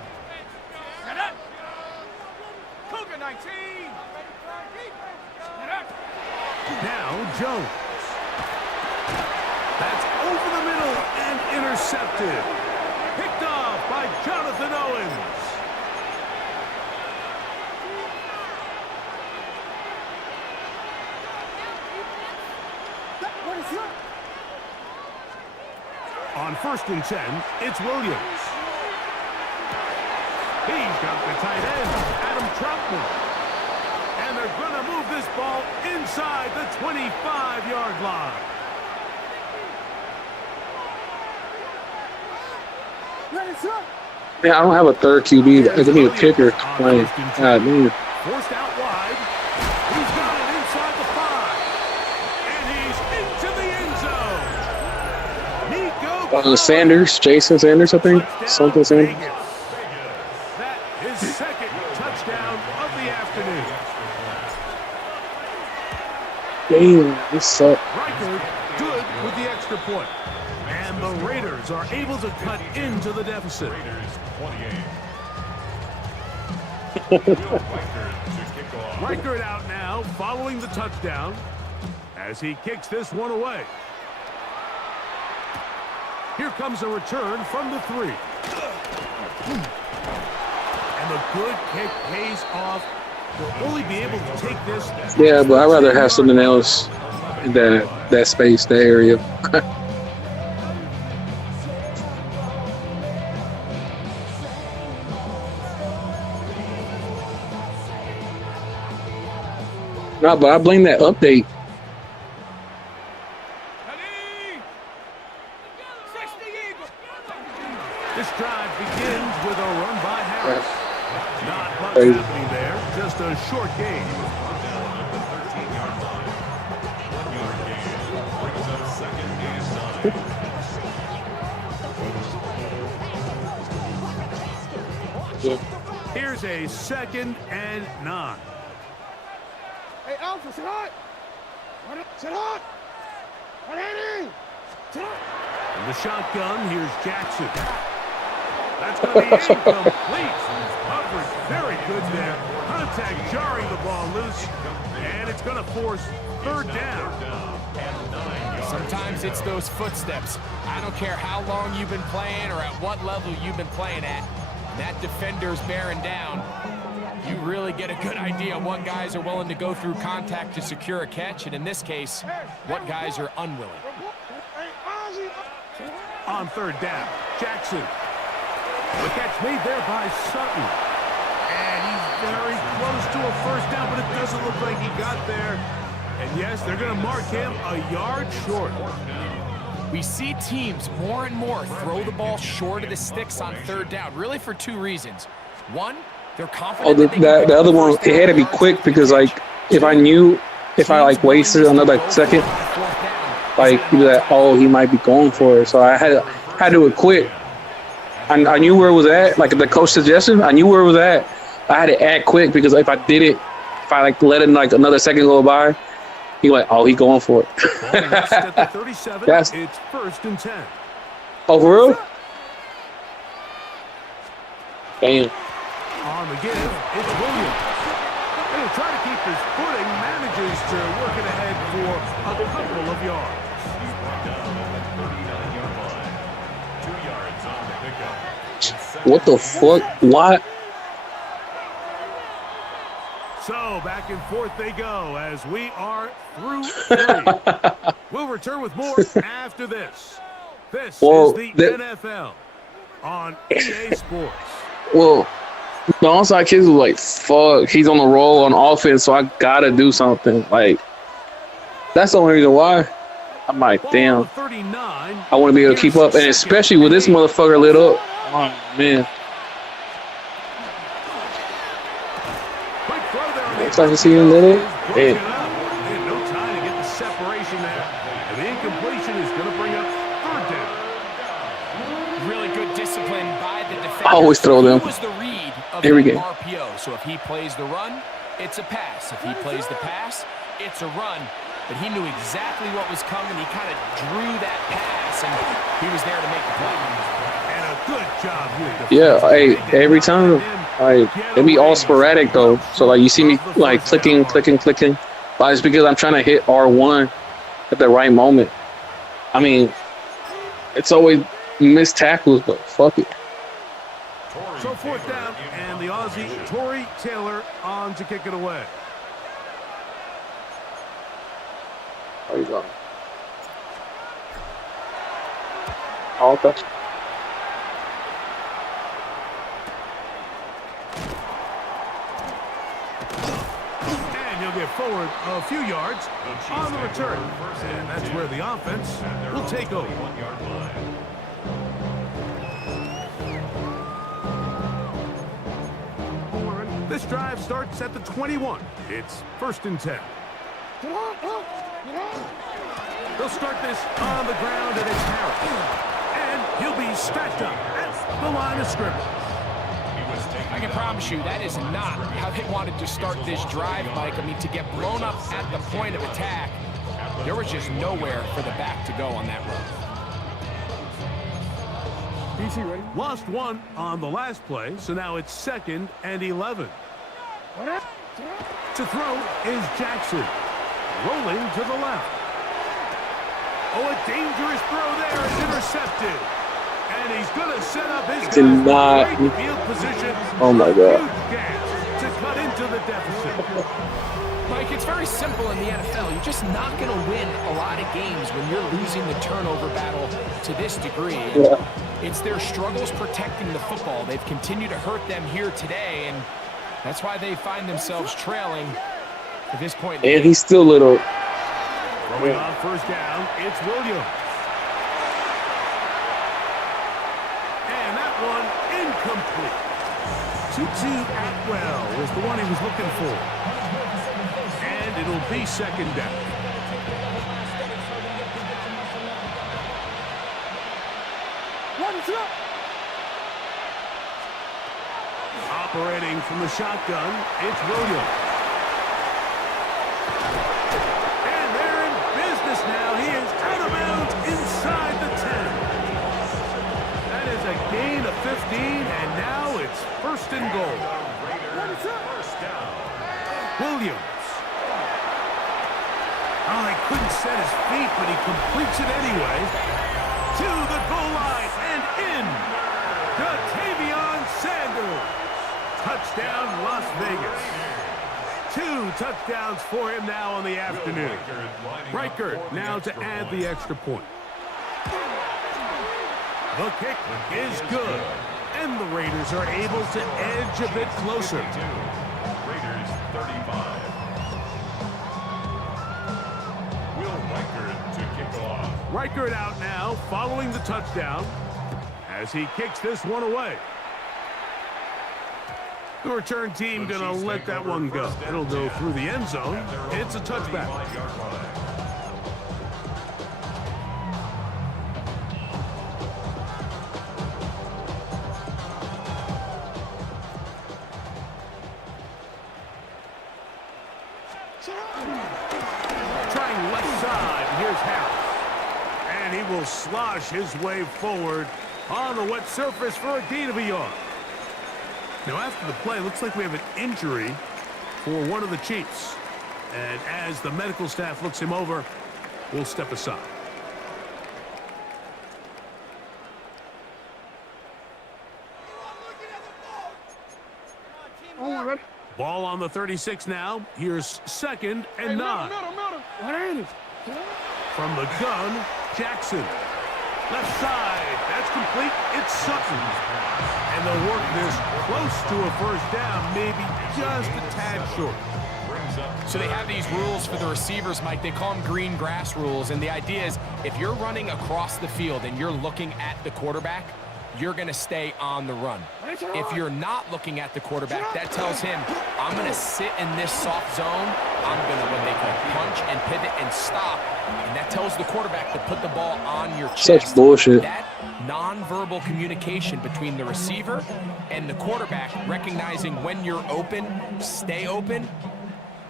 Get up. Cougar 19. Get up. Now Jones. That's over the middle and intercepted. Picked off by Jonathan Owens. On 1st and 10, it's Williams. He's got the tight end, Adam Troutman. And they're going to move this ball inside the 25-yard line. Man, I don't have a 3rd QB. Give me a kicker. Like, God, man. Forced out wide. He's got it inside the 5. And he's into the end zone. Nico Sanders, Jason Sanders, I think. Something Sanders. That is 2nd touchdown of the afternoon. Damn, this sucks. Riker good with the extra point. And the Raiders are able to cut into the deficit. Raiders 28. Will Riker to kick off. Riker out now following the touchdown as he kicks this one away. Here comes a return from the 3. And the good kick pays off. They'll only be able to take this. Yeah, but I'd rather have something else in that space, that area. No, but I blame that update. Ready? 60 Eagles. This drive begins with a run by Harris. Not much Crazy. happening there, just a short game. Down at the 13-yard line. 1-yard gain brings up 2nd and 9. Yeah. Here's a 2nd and 9. Hey, Alpha, sit hot. Sit hot. Ready? Sit hot. In the shotgun, here's Jackson. That's going to be incomplete. Coverage very good there. Contact jarring the ball loose. And it's going to force third down. Sometimes it's those footsteps. I don't care how long you've been playing or at what level you've been playing at. That defender's bearing down. You really get a good idea what guys are willing to go through contact to secure a catch, and in this case, what guys are unwilling. On third down, Jackson. The catch made there by Sutton. And he's very close to a first down, but it doesn't look like he got there. And yes, they're going to mark him a yard short. We see teams more and more throw the ball short of the sticks on third down, really for two reasons. One, they're confident the other one, it had to be quick because, like, if I like wasted another second, like, you'd be like, oh, he might be going for it. So I had to do it quick. I knew where it was at, like the coach suggested. I knew where it was at. I had to act quick because if I did it, if I like let it like another second go by, he like, oh, he going for it. At the 37, it's 1st and 10. Oh, for real? Damn. On the give, it's Williams. And he'll try to keep his footing, manages to work it ahead for a couple of yards. 2 yards on the pickup. What the fuck? What? So back and forth they go as we are through 3. We'll return with more after this. This is the NFL on EA Sports. Well, the onside kids were like, fuck, he's on the roll on offense, so I gotta do something. Like, that's the only reason why. I'm like, damn. I want to be able to keep up, and especially with this motherfucker lit up. Oh, man. Looks like to see him lit up. They had no time to get the separation there. And the incompletion is going to bring up third down. Really good discipline by the defender. I always throw them. He was the read of Here we the go. RPO. So if he plays the run, it's a pass. If he plays the pass, it's a run. But he knew exactly what was coming. He kind of drew that pass, and he was there to make the play. And a good job here. Yeah, hey, every time, like, it be all sporadic though. So like, you see me like clicking, but it's because I'm trying to hit R1 at the right moment. I mean, it's always missed tackles, but fuck it. So 4th down, and the Aussie Torrey Taylor on to kick it away. There you go. Okay. And he'll get forward a few yards on the return. And that's where the offense will take over. This drive starts at the 21. It's 1st and 10. They'll start this on the ground, and it's Harris. And he'll be stacked up at the line of scrimmage. I can promise you that is not how they wanted to start this drive, Mike. I mean, to get blown up at the point of attack, there was just nowhere for the back to go on that run. Lost one on the last play, so now it's 2nd and 11. To throw is Jackson. Rolling to the left. Oh, a dangerous throw there is intercepted. And he's going to set up his great field position. Oh, my God. To cut into the deficit. Mike, it's very simple in the NFL. You're just not going to win a lot of games when you're losing the turnover battle to this degree. Yeah. It's their struggles protecting the football. They've continued to hurt them here today, and that's why they find themselves trailing at this point. And he's still little. Throwing on 1st down, it's Williams. And that one incomplete. Tutu Atwell was the one he was looking for. And it'll be 2nd down. Operating from the shotgun, it's Williams. And they're in business now. He is out of bounds inside the 10. 15, and now it's 1st and goal. First down. Williams. Oh, he couldn't set his feet, but he completes it anyway. To the goal line and in. Ja'Tavion Sanders. Touchdown, Las Vegas. 2 touchdowns for him now on the afternoon. Reichert now to add the extra point. The kick is good, and the Raiders are able to edge a bit closer. Raiders 35. Will Reichert to kick off. Reichert out now following the touchdown as he kicks this one away. The return team going to let that one go. It'll go through the end zone. It's a touchback. Trying left side. Here's Harris. And he will slosh his way forward on the wet surface for a gain of a yard. Now, after the play, looks like we have an injury for one of the Chiefs. And as the medical staff looks him over, we'll step aside. Ball on the 36 now. Here's 2nd and 9. From the gun, Jackson. Left side. That's complete. It's Sutton. And they'll work this close to a 1st down, maybe just a tad short. So they have these rules for the receivers, Mike. They call them green grass rules. And the idea is if you're running across the field and you're looking at the quarterback, you're going to stay on the run. If you're not looking at the quarterback, that tells him, I'm going to sit in this soft zone. I'm going to, what they call, punch and pivot and stop. And that tells the quarterback to put the ball on your chest. Such bullshit. That nonverbal communication between the receiver and the quarterback, recognizing when you're open, stay open,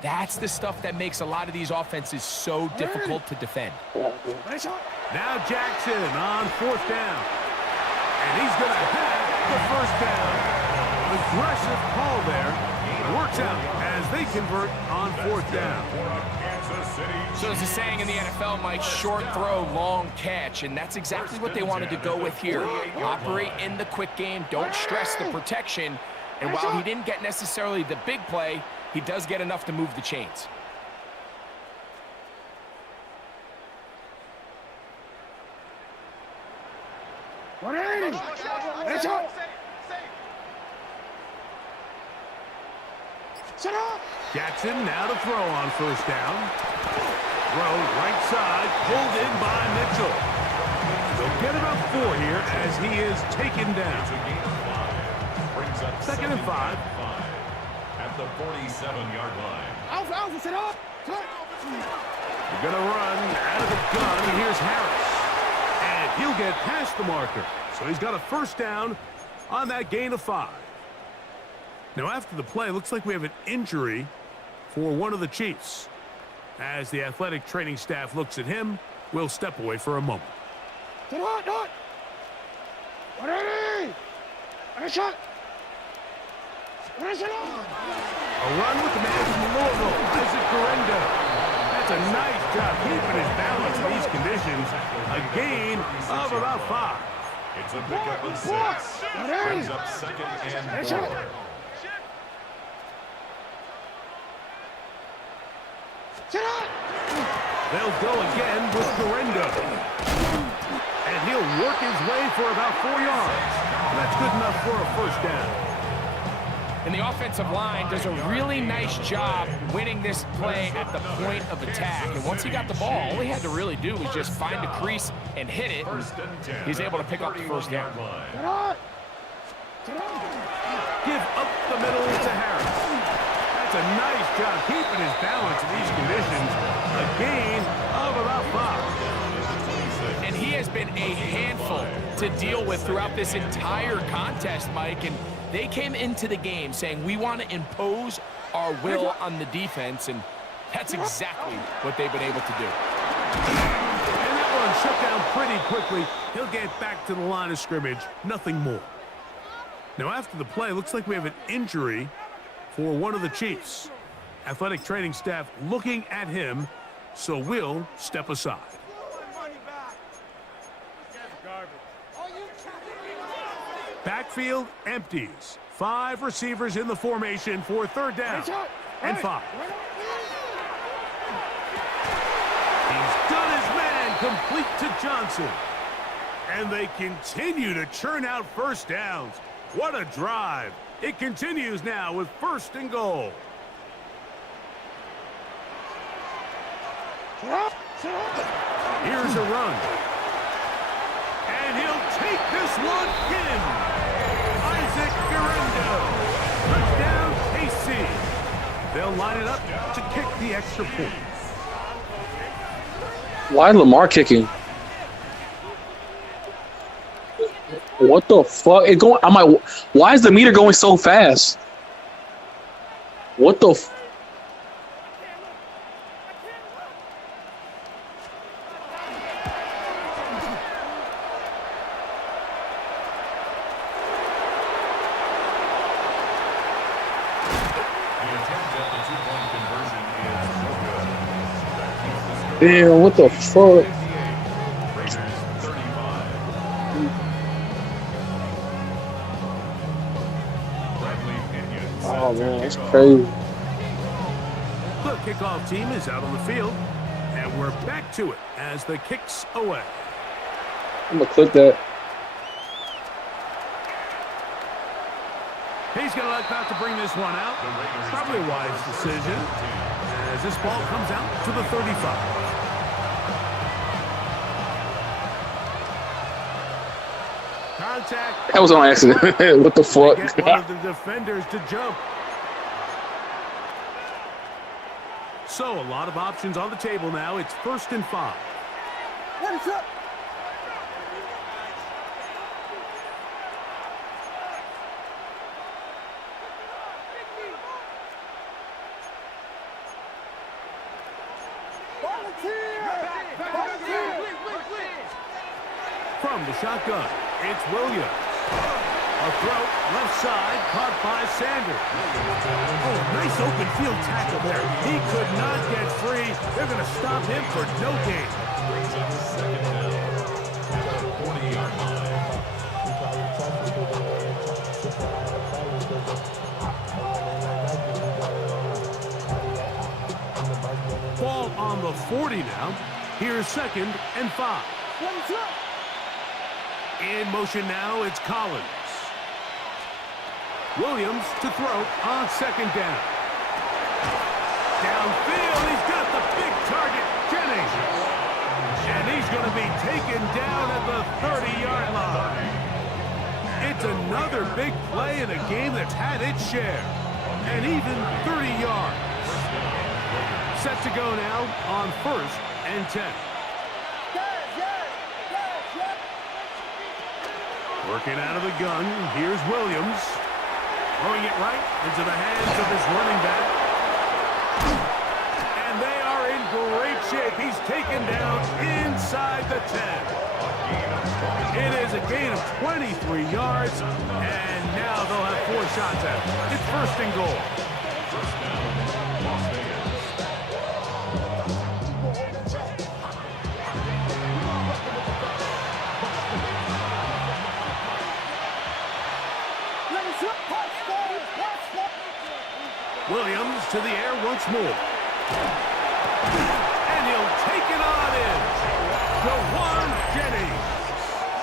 that's the stuff that makes a lot of these offenses so difficult to defend. Now Jackson on 4th down. And he's going to have the 1st down. Aggressive call there. Works out as they convert on 4th down. So there's a saying in the NFL, Mike, short throw, long catch, and that's exactly what they wanted to go with here. Operate in the quick game, don't stress the protection, and while he didn't get necessarily the big play, he does get enough to move the chains. Jackson now to throw on 1st down. Throw right side, pulled in by Mitchell. They'll get about 4 here as he is taken down. 2nd and 5. At the 47-yard line. Alpha, set up. They're going to run out of the gun, and here's Harris. And he'll get past the marker. So he's got a 1st down on that gain of 5. Now, after the play, looks like we have an injury for one of the Chiefs. As the athletic training staff looks at him, we'll step away for a moment. A run with the man from Louisville, Isaac Correndo. That's a nice job keeping his balance in these conditions. A gain of about 5. It's a pickup of 6. Brings up 2nd and 4. They'll go again with Correndo. And he'll work his way for about 4 yards. That's good enough for a 1st down. And the offensive line does a really nice job winning this play at the point of attack. And once he got the ball, all he had to really do was just find a crease and hit it. He's able to pick up the 1st down. Give up the middle to Harris. That's a nice job keeping his balance in these conditions. A gain of about 5. And he has been a handful to deal with throughout this entire contest, Mike. And they came into the game saying, we want to impose our will on the defense, and that's exactly what they've been able to do. And that one shut down pretty quickly. He'll get back to the line of scrimmage. Nothing more. Now, after the play, looks like we have an injury for one of the Chiefs. Athletic training staff looking at him, so we'll step aside. Backfield empties. 5 receivers in the formation for 3rd down and 5. He's done his man complete to Johnson. And they continue to churn out first downs. What a drive. It continues now with 1st and goal. Here's a run. And he'll take this one in. Isaac Guerrero. Touchdown, KC. They'll line it up to kick the extra point. Why Lamar kicking? What the fuck? It going? I'm like, why is the meter going so fast? What the? Damn, what the fuck? Oh man, that's crazy. The kickoff team is out on the field, and we're back to it as the kick's away. I'm gonna click that. He's going to about to bring this one out. Probably a wise decision as this ball comes out to the 35. Contact. That was on accident. What the fuck? Get one of the defenders to jump. So a lot of options on the table now. It's 1st and 5. What is up? From the shotgun, it's Williams. A throw, left side, caught by Sanders. Oh, nice open field tackle there. He could not get free. They're going to stop him for no gain. Ball on the 40 now. Here's 2nd and 5. In motion now, it's Collins. Williams to throw on 2nd down. Downfield, he's got the big target, Jennings. And he's going to be taken down at the 30-yard line. It's another big play in a game that's had its share. And even 30 yards. Set to go now on 1st and 10. Working out of the gun, here's Williams. Throwing it right into the hands of his running back. And they are in great shape. He's taken down inside the 10. It is a gain of 23 yards, and now they'll have 4 shots at it. It's 1st and goal. Williams to the air once more. And he'll take it on in. Jawan Jennings.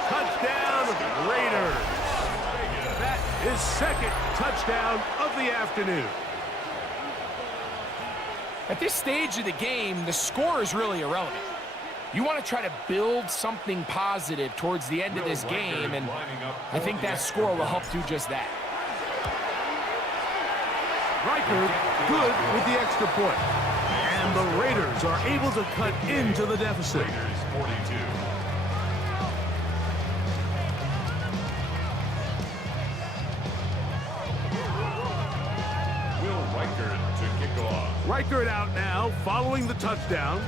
Touchdown, Raiders. That is 2nd touchdown of the afternoon. At this stage of the game, the score is really irrelevant. You want to try to build something positive towards the end of this game, and I think that score will help do just that. Riker good with the extra point. And the Raiders are able to cut into the deficit. Raiders 42. Will Riker to kick off. Riker out now following the touchdown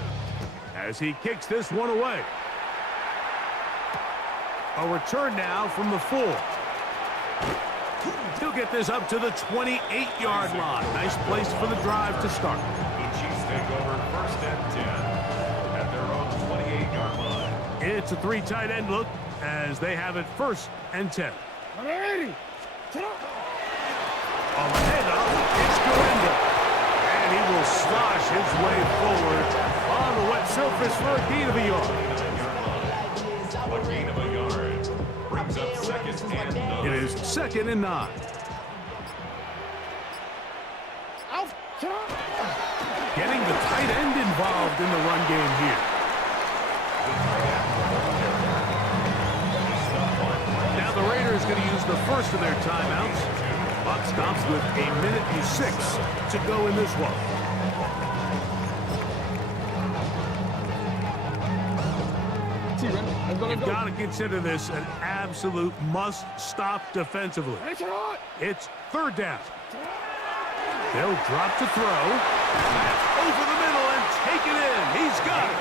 as he kicks this one away. A return now from the 4. He'll get this up to the 28-yard line. Nice place for the drive to start. The Chiefs take over first and 10 at their own 28-yard line. It's a 3 tight end look as they have it first and 10. On the handoff, it's Gorinda. And he will slosh his way forward on the wet surface for a gain of a yard. A gain of a yard. Brings up second and 9. It is 2nd and 9. Getting the tight end involved in the run game here. Now the Raiders going to use the first of their timeouts. Clock stops with 1:06 to go in this one. You've got to consider this an absolute must-stop defensively. It's 3rd down. They'll drop to throw. Over the middle and take it in. He's got it.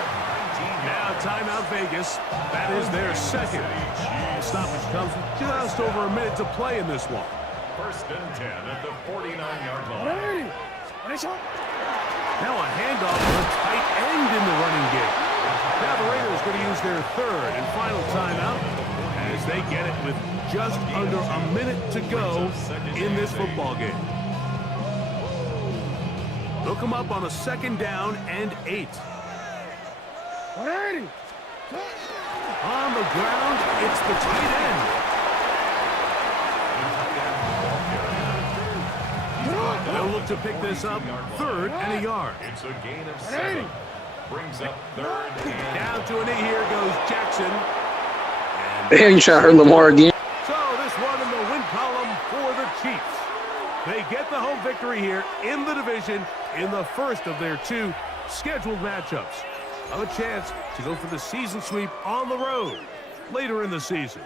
Now timeout Vegas. That is their second. The stoppage comes with just over a minute to play in this one. First and 10 at the 49-yard line. Now a handoff to a tight end in the running game. Now the Raiders going to use their 3rd and final timeout as they get it with just under a minute to go in this football game. They'll come up on a 2nd down and 8. On the ground, it's the tight end. They'll look to pick this up 3rd and a yard. It's a gain of 7. Brings up 3rd and Down to a knee. Here goes Jackson. Damn, you trying to hurt Lamar again? So this one in the win column for the Chiefs. They get the home victory here in the division in the first of their 2 scheduled matchups. Have a chance to go for the season sweep on the road later in the season.